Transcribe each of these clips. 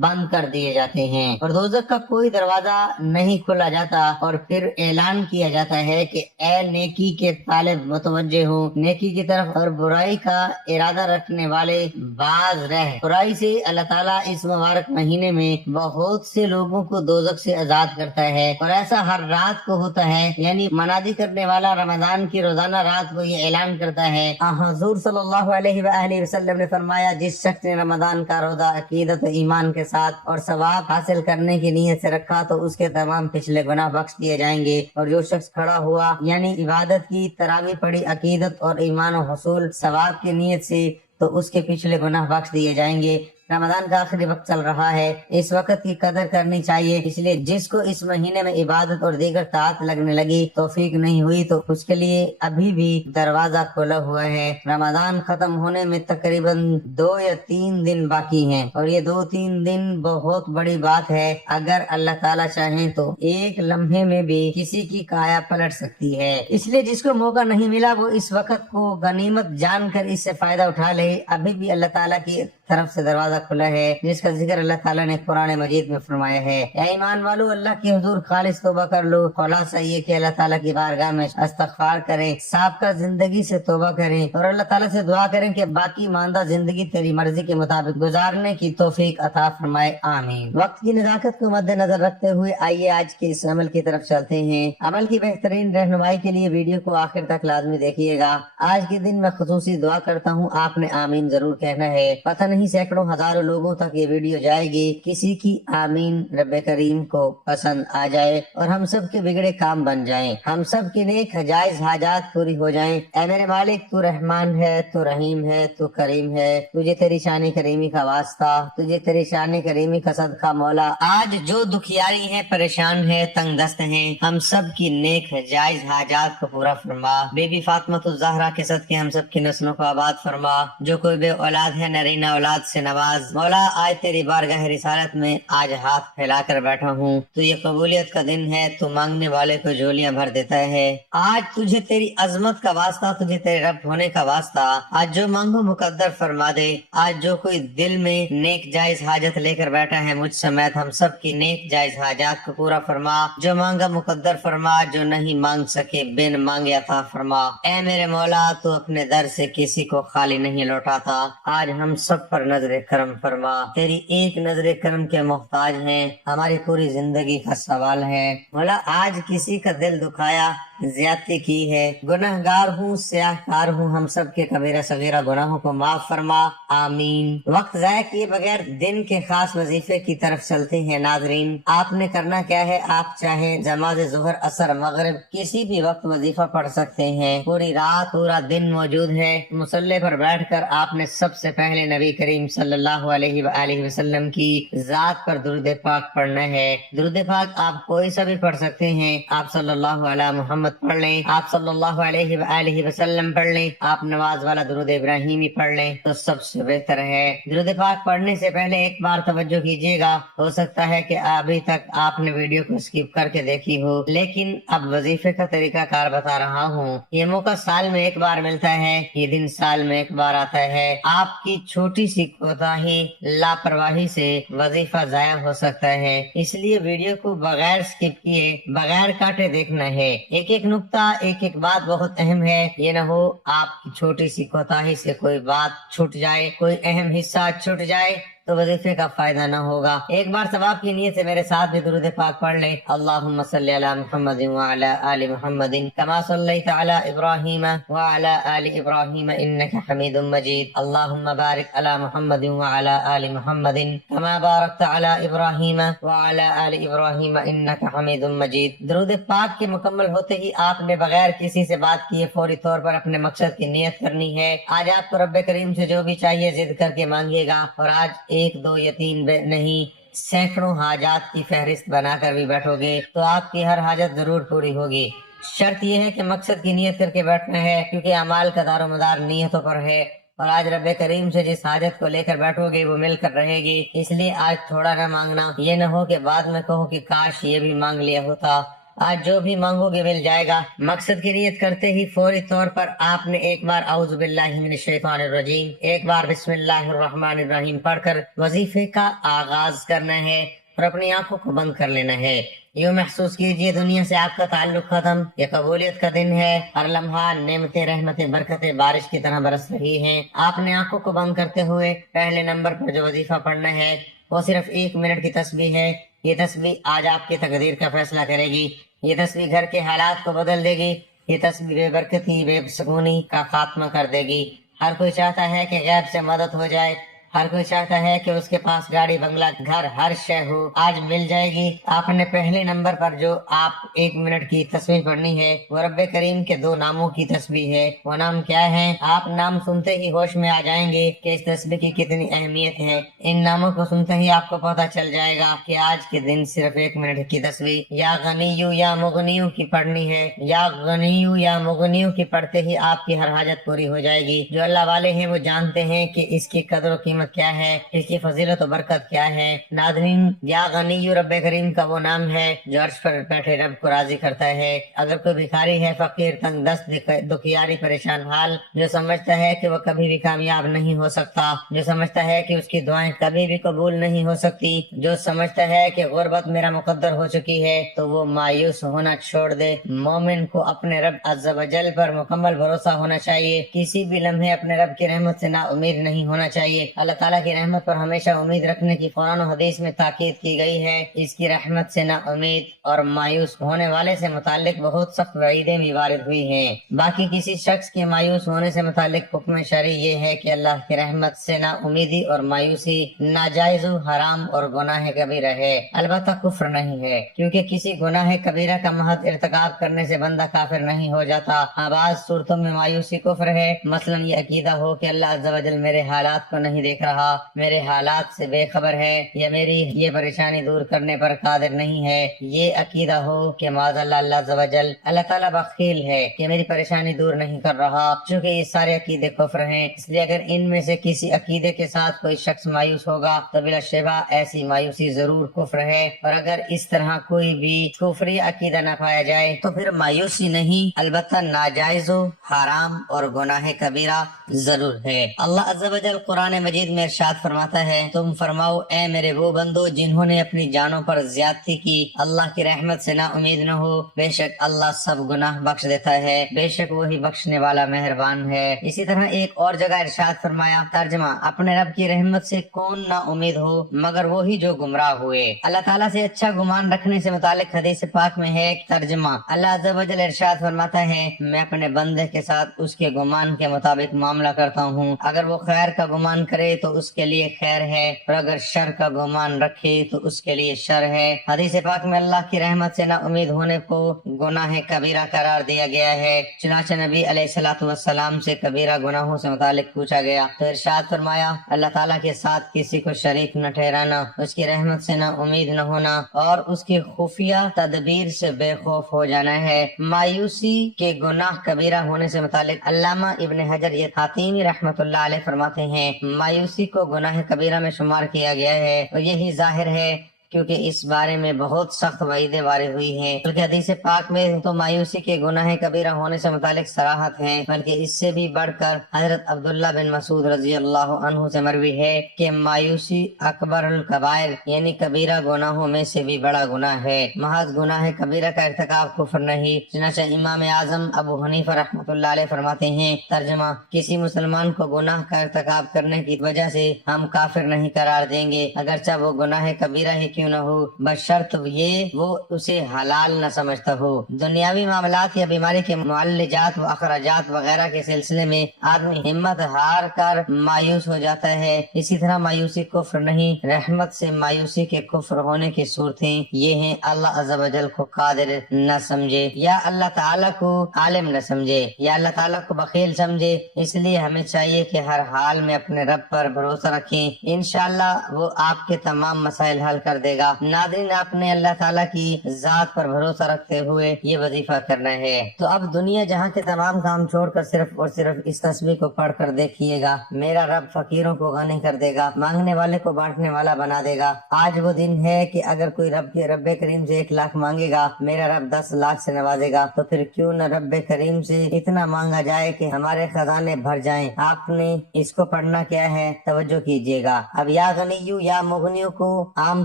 بند کر دیے جاتے ہیں اور دوزخ کا کوئی دروازہ نہیں کھولا جاتا، اور پھر اعلان کیا جاتا ہے کہ اے نیکی کے طالب متوجہ ہو نیکی کی طرف، اور برائی کا ارادہ رکھنے والے باز رہ۔ برائی سے اللہ تعالیٰ اس مبارک مہینے میں بہت سے لوگوں کو دوزخ سے آزاد کرتا ہے، اور ایسا ہر رات کو ہوتا ہے، یعنی منادی کرنے والا رمضان کی روزانہ رات کو یہ اعلان کرتا ہے۔ حضور صلی اللہ علیہ وآلہ وسلم نے فرمایا، جس شخص نے رمضان کا روزہ عقیدت و ایمان کے ساتھ اور ثواب حاصل کرنے کی نیت سے رکھا تو اس کے تمام پچھلے گناہ بخش دیے جائیں گے، اور جو شخص کھڑا ہوا یعنی عبادت کی، تراویح پڑھی عقیدت اور ایمان و حصول ثواب کی نیت سے، تو اس کے پچھلے گناہ بخش دیے جائیں گے۔ رمضان کا آخری وقت چل رہا ہے، اس وقت کی قدر کرنی چاہیے، اس لیے جس کو اس مہینے میں عبادت اور دیگر طاعت لگنے لگی، توفیق نہیں ہوئی، تو اس کے لیے ابھی بھی دروازہ کھولا ہوا ہے۔ رمضان ختم ہونے میں تقریباً 2 یا 3 دن باقی ہیں، اور یہ 2-3 دن بہت بڑی بات ہے۔ اگر اللہ تعالیٰ چاہیں تو ایک لمحے میں بھی کسی کی کایا پلٹ سکتی ہے، اس لیے جس کو موقع نہیں ملا وہ اس وقت کو غنیمت جان کر اس سے فائدہ اٹھا لے۔ ابھی بھی اللہ تعالیٰ کی طرف سے دروازہ کھلا ہے، جس کا ذکر اللہ تعالیٰ نے قرآن مجید میں فرمایا ہے۔ اے ایمان والو، اللہ کے حضور خالص توبہ کر لو۔ خلاصہ یہ کہ اللہ تعالیٰ کی بارگاہ میں استغفار کریں، سابقہ زندگی سے توبہ کریں، اور اللہ تعالیٰ سے دعا کریں کہ باقی ماندہ زندگی تیری مرضی کے مطابق گزارنے کی توفیق عطا فرمائے، آمین۔ وقت کی نزاکت کو مد نظر رکھتے ہوئے آئیے آج کے اس عمل کی طرف چلتے ہیں۔ عمل کی بہترین رہنمائی کے لیے ویڈیو کو آخر تک لازمی دیکھیے گا۔ آج کے دن میں خصوصی دعا کرتا ہوں، آپ نے آمین ضرور کہنا ہے۔ پتہ نہیں سینکڑوں ہزاروں لوگوں تک یہ ویڈیو جائے گی، کسی کی آمین رب کریم کو پسند آ جائے اور ہم سب کے بگڑے کام بن جائیں، ہم سب کی نیک جائز حاجات پوری ہو جائیں۔ اے میرے مالک، تو رحمان ہے، تو رحیم ہے، تو کریم ہے، تجھے تیری شان کریمی کا واسطہ، تجھے تیری شان کریمی کا صدقہ مولا۔ آج جو دکھیاری ہیں، پریشان ہے، تنگ دست ہیں، ہم سب کی نیک جائز حاجات کو پورا فرما۔ بی بی فاطمہ الزہرا کے صدقے ہم سب کی نسلوں کو آباد فرما۔ جو کوئی بے اولاد ہے، نرینہ اولاد سے نواز۔ مولا، آج تیری بارگاہ رسالت میں آج ہاتھ پھیلا کر بیٹھا ہوں، تو یہ قبولیت کا دن ہے، تو مانگنے والے کو جھولیاں بھر دیتا ہے۔ آج تجھے تیری عظمت کا واسطہ، تجھے تیرے رب ہونے کا واسطہ، آج جو مانگو مقدر فرما دے۔ آج جو کوئی دل میں نیک جائز حاجت لے کر بیٹھا ہے، مجھ سمیت ہم سب کی نیک جائز حاجات کو پورا فرما۔ جو مانگا مقدر فرما، جو نہیں مانگ سکے بن مانگے عطا فرما۔ اے میرے مولا، تو اپنے در سے کسی کو خالی نہیں لوٹاتا، آج ہم سب پر نظر کرم فرما۔ تیری ایک نظر کرم کے محتاج ہیں، ہماری پوری زندگی کا سوال ہے۔ مولا، آج کسی کا دل دکھایا، زیادتی کی ہے، گناہ گار ہوں، سیاہ کار ہوں، ہم سب کے کبیرہ صغیرہ گناہوں کو معاف فرما، آمین۔ وقت ضائع کیے بغیر دن کے خاص وظیفے کی طرف چلتے ہیں۔ ناظرین، آپ نے کرنا کیا ہے، آپ چاہیں نماز ظہر، عصر، مغرب کسی بھی وقت وظیفہ پڑھ سکتے ہیں۔ پوری رات پورا دن موجود ہے۔ مصلی پر بیٹھ کر آپ نے سب سے پہلے نبی کریم صلی اللہ علیہ وآلہ وسلم کی ذات پر درود پاک پڑھنا ہے۔ درود پاک آپ کوئی سا بھی پڑھ سکتے ہیں، آپ صلی اللہ علیہ محمد پڑھ لیں، آپ صلی اللہ علیہ وآلہ وسلم پڑھ لیں، آپ نواز والا درود ابراہیمی پڑھ لیں تو سب سے بہتر ہے۔ درود پاک پڑھنے سے پہلے ایک بار توجہ کیجیے گا، ہو سکتا ہے کہ ابھی تک آپ نے ویڈیو کو اسکپ کر کے دیکھی ہو، لیکن اب وظیفے کا طریقہ کار بتا رہا ہوں۔ یہ موقع سال میں ایک بار ملتا ہے، یہ دن سال میں ایک بار آتا ہے۔ آپ کی چھوٹی سی کوتاہی، لاپرواہی سے وظیفہ ضائع ہو سکتا ہے، اس لیے ویڈیو کو بغیر اسکپ کیے، بغیر کاٹے دیکھنا ہے۔ ایک ایک نقطہ، ایک ایک بات بہت اہم ہے، یہ نہ ہو آپ کی چھوٹی سی کوتاہی سے کوئی بات چھوٹ جائے، کوئی اہم حصہ چھوٹ جائے تو وظیفے کا فائدہ نہ ہوگا۔ ایک بار ثواب کی نیت سے میرے ساتھ بھی درود پاک پڑھ لیں۔ اللہم صلی علی محمد وعلی آل محمد کما صلیت علی ابراہیم وعلی آل ابراہیم انک حمید مجید۔ اللہم بارک علی محمد وعلی آل محمد کما بارکت علی ابراہیم وعلی آل ابراہیم انک حمید مجید۔ درود پاک کے مکمل ہوتے ہی آپ نے بغیر کسی سے بات کیے فوری طور پر اپنے مقصد کی نیت کرنی ہے۔ آج آپ کو رب کریم سے جو بھی چاہیے ضد کر کے مانگیے گا، اور آج 1، 2 یا 3 نہیں، سینکڑوں حاجات کی فہرست بنا کر بھی بیٹھو گے تو آپ کی ہر حاجت ضرور پوری ہوگی۔ شرط یہ ہے کہ مقصد کی نیت کر کے بیٹھنا ہے، کیونکہ اعمال کا دار و مدار نیتوں پر ہے، اور آج رب کریم سے جس حاجت کو لے کر بیٹھو گے وہ مل کر رہے گی۔ اس لیے آج تھوڑا نہ مانگنا، یہ نہ ہو کہ بعد میں کہو کہ کاش یہ بھی مانگ لیا ہوتا۔ آج جو بھی مانگو گے مل جائے گا۔ مقصد کی نیت کرتے ہی فوری طور پر آپ نے ایک بار اعوذ باللہ من الشیطان الرجیم، ایک بار بسم اللہ الرحمن الرحیم پڑھ کر وظیفے کا آغاز کرنا ہے اور اپنی آنکھوں کو بند کر لینا ہے۔ یوں محسوس کیجئے دنیا سے آپ کا تعلق ختم، یہ قبولیت کا دن ہے، ہر لمحہ نعمتیں رحمتیں برکتیں بارش کی طرح برس رہی ہیں۔ آپ نے آنکھوں کو بند کرتے ہوئے پہلے نمبر پر جو وظیفہ پڑھنا ہے وہ صرف 1 منٹ کی تسبیح ہے۔ یہ تسبیح آج آپ کی تقدیر کا فیصلہ کرے گی، یہ تسبیح گھر کے حالات کو بدل دے گی، یہ تسبیح بے برکتی بے سکونی کا خاتمہ کر دے گی۔ ہر کوئی چاہتا ہے کہ غیب سے مدد ہو جائے، ہر کوئی چاہتا ہے کہ اس کے پاس گاڑی بنگلہ گھر ہر شے ہو، آج مل جائے گی۔ آپ نے پہلے نمبر پر جو آپ 1 منٹ کی تسبیح پڑھنی ہے وہ رب کریم کے 2 ناموں کی تسبیح ہے۔ وہ نام کیا ہے؟ آپ نام سنتے ہی ہوش میں آ جائیں گے کہ اس تسبیح کی کتنی اہمیت ہے۔ ان ناموں کو سنتے ہی آپ کو پتہ چل جائے گا کہ آج کے دن صرف 1 منٹ کی تسبیح یا غنیو یا مغنیو کی پڑھنی ہے۔ یا غنیو یا مغنیو کی پڑھتے ہی آپ کی ہر حاجت پوری ہو جائے گی۔ جو اللہ والے ہیں وہ جانتے ہیں کہ اس کی قدر و قیمت کیا ہے، اس کی فضیلت و برکت کیا ہے۔ ناظرین، یا غنی رب کریم کا وہ نام ہے جو عرش پر بیٹھے رب کو راضی کرتا ہے۔ اگر کوئی بھکاری ہے، فقیر، تنگ دست، دکھیاری، پریشان حال، جو سمجھتا ہے کہ وہ کبھی بھی کامیاب نہیں ہو سکتا، جو سمجھتا ہے کہ اس کی دعائیں کبھی بھی قبول نہیں ہو سکتی، جو سمجھتا ہے کہ غربت میرا مقدر ہو چکی ہے، تو وہ مایوس ہونا چھوڑ دے۔ مومن کو اپنے رب عز و جل پر مکمل بھروسہ ہونا چاہیے، کسی بھی لمحے اپنے رب کی رحمت سے نا امید نہیں ہونا چاہیے۔ اللہ تعالیٰ کی رحمت پر ہمیشہ امید رکھنے کی قرآن و حدیث میں تاکید کی گئی ہے۔ اس کی رحمت سے نا امید اور مایوس ہونے والے سے متعلق بہت سخت وعیدیں بھی وارد ہوئی ہیں۔ باقی کسی شخص کے مایوس ہونے سے متعلق حکم شرعی یہ ہے کہ اللہ کی رحمت سے نا امیدی اور مایوسی ناجائز و حرام اور گناہ کبیرہ ہے، البتہ کفر نہیں ہے، کیونکہ کسی گناہ کبیرہ کا محض ارتکاب کرنے سے بندہ کافر نہیں ہو جاتا۔ بعض صورتوں میں مایوسی کفر ہے، مثلا یہ عقیدہ ہو کہ اللہ عز و جل میرے حالات کو نہیں دیکھ رہا، میرے حالات سے بے خبر ہے، یا میری یہ پریشانی دور کرنے پر قادر نہیں ہے۔ یہ عقیدہ ہو کہ معاذ اللہ عز و جل اللہ تعالیٰ بخیل ہے کہ میری پریشانی دور نہیں کر رہا، چونکہ یہ سارے عقیدے کفر ہیں۔ اس لیے اگر ان میں سے کسی عقیدے کے ساتھ کوئی شخص مایوس ہوگا تو بلا شبہ ایسی مایوسی ضرور کفر ہے، اور اگر اس طرح کوئی بھی کفری عقیدہ نہ پایا جائے تو پھر مایوسی نہیں، البتہ ناجائز و حرام اور گناہ کبیرہ ضرور ہے۔ اللہ عز و جل قرآن مجید میں ارشاد فرماتا ہے، تم فرماؤ اے میرے وہ بندو جنہوں نے اپنی جانوں پر زیادتی کی، اللہ کی رحمت سے نا امید نہ ہو، بے شک اللہ سب گناہ بخش دیتا ہے، بے شک وہی بخشنے والا مہربان ہے۔ اسی طرح ایک اور جگہ ارشاد فرمایا، ترجمہ، اپنے رب کی رحمت سے کون نا امید ہو مگر وہی جو گمراہ ہوئے۔ اللہ تعالیٰ سے اچھا گمان رکھنے سے متعلق حدیث پاک میں ہے، ترجمہ، اللہ عز و جل ارشاد فرماتا ہے، میں اپنے بندے کے ساتھ اس کے گمان کے مطابق معاملہ کرتا ہوں، اگر وہ خیر کا گمان کرے تو اس کے لیے خیر ہے، اور اگر شر کا گمان رکھے تو اس کے لیے شر ہے۔ حدیث پاک میں اللہ کی رحمت سے نا امید ہونے کو گناہ کبیرہ قرار دیا گیا ہے۔ چنانچہ نبی علیہ الصلوۃ والسلام سے کبیرہ گناہوں سے متعلق پوچھا گیا تو ارشاد فرمایا، اللہ تعالیٰ کے ساتھ کسی کو شریک نہ ٹھہرانا، اس کی رحمت سے نا امید نہ ہونا، اور اس کی خفیہ تدبیر سے بے خوف ہو جانا ہے۔ مایوسی کے گناہ کبیرہ ہونے سے متعلق علامہ ابن حجر یہ حاتمی رحمۃ اللہ علیہ فرماتے ہیں، مایوسی کو گناہ کبیرہ میں شمار کیا گیا ہے، اور یہی ظاہر ہے کیونکہ اس بارے میں بہت سخت وعیدیں وارد ہوئی ہیں، بلکہ حدیث پاک میں تو مایوسی کے گناہ کبیرہ ہونے سے متعلق صراحت ہے، بلکہ اس سے بھی بڑھ کر حضرت عبداللہ بن مسعود رضی اللہ عنہ سے مروی ہے کہ مایوسی اکبر الکبائر یعنی کبیرہ گناہوں میں سے بھی بڑا گناہ ہے، محض گناہ کبیرہ کا ارتکاب کفر نہیں۔ چنانچہ امام اعظم ابو حنیفہ رحمۃ اللہ علیہ فرماتے ہیں، ترجمہ، کسی مسلمان کو گناہ کا ارتکاب کرنے کی وجہ سے ہم کافر نہیں قرار دیں گے، اگرچہ وہ گناہ کبیرہ ہی کیوں نہ ہو، بشرط یہ وہ اسے حلال نہ سمجھتا ہو۔ دنیاوی معاملات یا بیماری کے معالجات و اخراجات وغیرہ کے سلسلے میں آدمی ہمت ہار کر مایوس ہو جاتا ہے، اسی طرح مایوسی کفر نہیں، رحمت سے مایوسی کے کفر ہونے کی صورتیں یہ ہیں، اللہ عز و جل کو قادر نہ سمجھے، یا اللہ تعالیٰ کو عالم نہ سمجھے، یا اللہ تعالیٰ کو بخیل سمجھے۔ اس لیے ہمیں چاہیے کہ ہر حال میں اپنے رب پر بھروسہ رکھیں، انشاءاللہ وہ آپ کے تمام مسائل حل کر دے دے گا۔ ناظرین، آپ نے اللہ تعالیٰ کی ذات پر بھروسہ رکھتے ہوئے یہ وظیفہ کرنا ہے۔ تو اب دنیا جہاں کے تمام کام چھوڑ کر صرف اور صرف اس تسبیح کو پڑھ کر دیکھیے گا، میرا رب فقیروں کو غنی کر دے گا، مانگنے والے کو بانٹنے والا بنا دے گا۔ آج وہ دن ہے کہ اگر کوئی رب کریم سے 1 لاکھ مانگے گا، میرا رب 10 لاکھ سے نوازے گا۔ تو پھر کیوں نہ رب کریم سے اتنا مانگا جائے کہ ہمارے خزانے بھر جائیں۔ آپ نے اس کو پڑھنا کیا ہے، توجہ کیجیے گا۔ اب یا غنیو یا مغنیو کو عام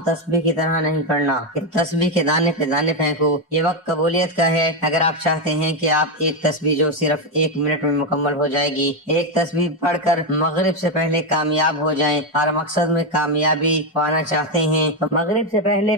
تسبیح کی طرح نہیں پڑھنا کہ تسبیح کے دانے پہ دانے پھینکو۔ یہ وقت قبولیت کا ہے۔ اگر آپ چاہتے ہیں کہ آپ ایک تسبیح جو صرف 1 منٹ میں مکمل ہو جائے گی، ایک تسبیح پڑھ کر مغرب سے پہلے کامیاب ہو جائیں اور مقصد میں کامیابی پانا چاہتے ہیں، تو مغرب سے پہلے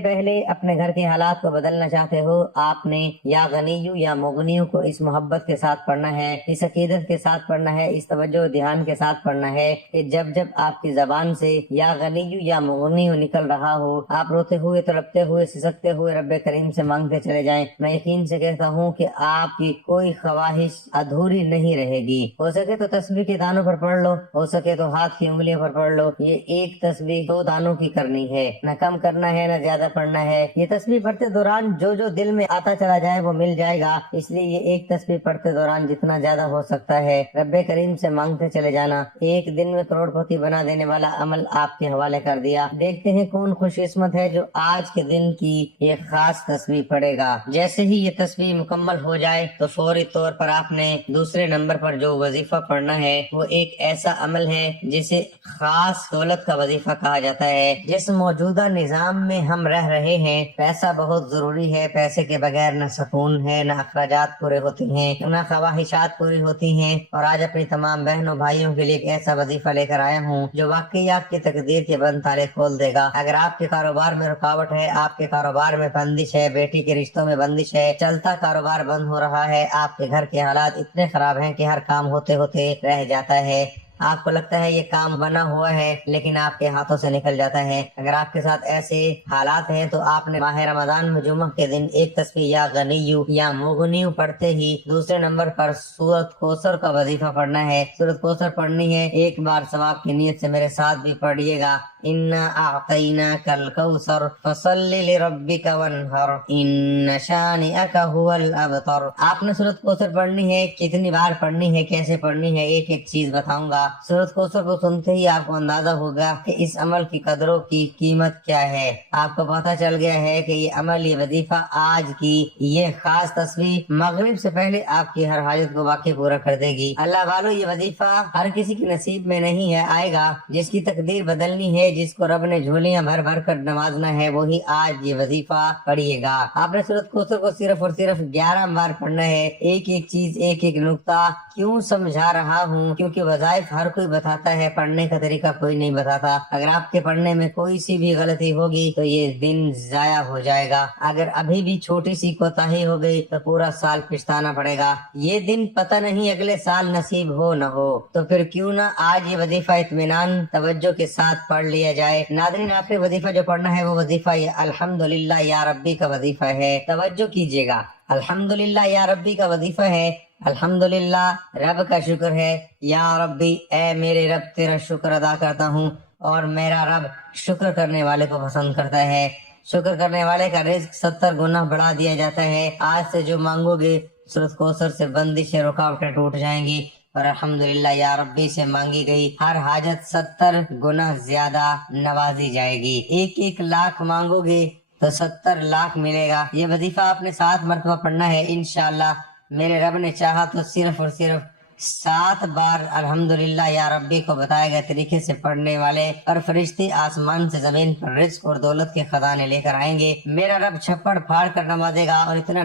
اپنے گھر کے حالات کو بدلنا چاہتے ہو، آپ نے یا غنیو یا مغنیو کو اس محبت کے ساتھ پڑھنا ہے، اس عقیدت کے ساتھ پڑھنا ہے، اس توجہ و دھیان کے ساتھ پڑھنا ہے کہ جب جب آپ کی زبان سے یا غنیو یا مغنیو نکل رہا ہو، آپ روتے ہوئے، تڑپتے ہوئے، سسکتے ہوئے رب کریم سے مانگتے چلے جائیں۔ میں یقین سے کہتا ہوں کہ آپ کی کوئی خواہش ادھوری نہیں رہے گی۔ ہو سکے تو تسبیح کے دانوں پر پڑھ لو، ہو سکے تو ہاتھ کی انگلیوں پر پڑھ لو۔ یہ ایک تسبیح 2 دانوں کی کرنی ہے، نہ کم کرنا ہے نہ زیادہ پڑھنا ہے۔ یہ تسبیح پڑھتے دوران جو دل میں آتا چلا جائے وہ مل جائے گا، اس لیے یہ ایک تسبیح پڑھتے دوران جتنا زیادہ ہو سکتا ہے رب کریم سے مانگتے چلے جانا۔ ایک دن میں کروڑ پتی بنا دینے والا عمل آپ کے حوالے کر دیا۔ دیکھتے ہیں کون خوش قسمت ہے جو آج کے دن کی یہ خاص تسبیح پڑھے گا۔ جیسے ہی یہ تسبیح مکمل ہو جائے تو فوری طور پر آپ نے دوسرے نمبر پر جو وظیفہ پڑھنا ہے وہ ایک ایسا عمل ہے جسے خاص دولت کا وظیفہ کہا جاتا ہے۔ جس موجودہ نظام میں ہم رہ رہے ہیں، پیسہ بہت ضروری ہے۔ پیسے کے بغیر نہ سکون ہے، نہ اخراجات پورے ہوتے ہیں، نہ خواہشات پوری ہوتی ہیں۔ اور آج اپنی تمام بہنوں بھائیوں کے لیے ایک ایسا وظیفہ لے کر آیا ہوں جو واقعی آپ کی تقدیر کے بند تالے کھول دے گا۔ اگر آپ کے کاروبار میں رکاوٹ ہے، آپ کے کاروبار میں بندش ہے، بیٹی کے رشتوں میں بندش ہے، چلتا کاروبار بند ہو رہا ہے، آپ کے گھر کے حالات اتنے خراب ہیں کہ ہر کام ہوتے ہوتے رہ جاتا ہے، آپ کو لگتا ہے یہ کام بنا ہوا ہے لیکن آپ کے ہاتھوں سے نکل جاتا ہے، اگر آپ کے ساتھ ایسے حالات ہیں تو آپ نے ماہ رمضان میں جمعہ کے دن ایک تسبیح یا غنیو یا مغنیو پڑھتے ہی دوسرے نمبر پر سورۃ کوثر کا وظیفہ پڑھنا ہے۔ سورۃ کوثر پڑھنی ہے، ایک بار ثواب کی نیت سے میرے ساتھ بھی پڑھیے گا۔ انا اعطیناک الکوثر فصل لربک وانحر ان شانئک هو الابتر۔ آپ نے سورۃ کوثر پڑھنی ہے، کتنی بار پڑھنی ہے، کیسے پڑھنی ہے، ایک ایک چیز بتاؤں گا۔ سورۃ کوثر کو سنتے ہی آپ کو اندازہ ہوگا کہ اس عمل کی قدروں کی قیمت کیا ہے۔ آپ کو پتہ چل گیا ہے کہ یہ عمل، یہ وظیفہ، آج کی یہ خاص تسبیح مغرب سے پہلے آپ کی ہر حاجت کو واقعی پورا کر دے گی۔ اللہ والو، یہ وظیفہ ہر کسی کے نصیب میں نہیں ہے، آئے گا۔ جس کی تقدیر بدلنی ہے، جس کو رب نے جھولیاں بھر بھر کر نوازنا ہے، وہی آج یہ وظیفہ پڑھیے گا۔ آپ نے سورۃ کوثر کو صرف اور صرف 11 بار پڑھنا ہے۔ ایک ایک چیز، ایک ایک نقطہ کیوں سمجھا رہا ہوں؟ کیونکہ وظائف ہر کوئی بتاتا ہے، پڑھنے کا طریقہ کوئی نہیں بتاتا۔ اگر آپ کے پڑھنے میں کوئی سی بھی غلطی ہوگی تو یہ دن ضائع ہو جائے گا۔ اگر ابھی بھی چھوٹی سی کوتاہی ہو گئی تو پورا سال پچھتانا پڑے گا۔ یہ دن پتہ نہیں اگلے سال نصیب ہو نہ ہو، تو پھر کیوں نہ آج یہ وظیفہ اطمینان توجہ کے ساتھ پڑھ لیا جائے۔ ناظرین، آپ نے وظیفہ جو پڑھنا ہے وہ وظیفہ یہ الحمدللہ یا ربی کا وظیفہ ہے۔ توجہ کیجیے گا، الحمدللہ یا ربی کا وظیفہ ہے۔ الحمدللہ، رب کا شکر ہے۔ یا ربی، اے میرے رب، تیرا شکر ادا کرتا ہوں، اور میرا رب شکر کرنے والے کو پسند کرتا ہے۔ شکر کرنے والے کا رزق 70 گنا بڑھا دیا جاتا ہے۔ آج سے جو مانگو گے، سورۃ کوثر سے بندشیں، رکاوٹیں ٹوٹ جائیں گی، اور الحمدللہ یا ربی سے مانگی گئی ہر حاجت 70 گنا زیادہ نوازی جائے گی۔ ایک 1 لاکھ مانگو گے تو 70 لاکھ ملے گا۔ یہ وظیفہ آپ نے 7 مرتبہ پڑھنا ہے۔ انشاءاللہ میرے رب نے چاہا تو صرف اور صرف 7 بار الحمدللہ یا ربی کو بتائے گئے طریقے سے پڑھنے والے اور فرشتے آسمان سے زمین پر رزق اور دولت کے خزانے لے کر آئیں گے۔ میرا رب چھپڑ پھاڑ کر نوازے گا، اور اتنا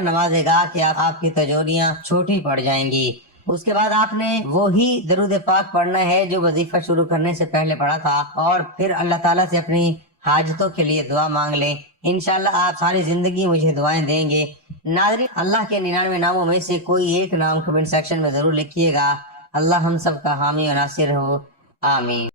نوازے گا کہ آپ کی تجوریاں چھوٹی پڑ جائیں گی۔ اس کے بعد آپ نے وہی درود پاک پڑھنا ہے جو وظیفہ شروع کرنے سے پہلے پڑھا تھا، اور پھر اللہ تعالیٰ سے اپنی حاجتوں کے لیے دعا مانگ لیں۔ انشاءاللہ آپ ساری زندگی مجھے دعائیں دیں گے۔ ناظرین، اللہ کے 99 ناموں میں سے کوئی ایک نام کمنٹ سیکشن میں ضرور لکھیے گا۔ اللہ ہم سب کا حامی و ناصر ہو، آمین۔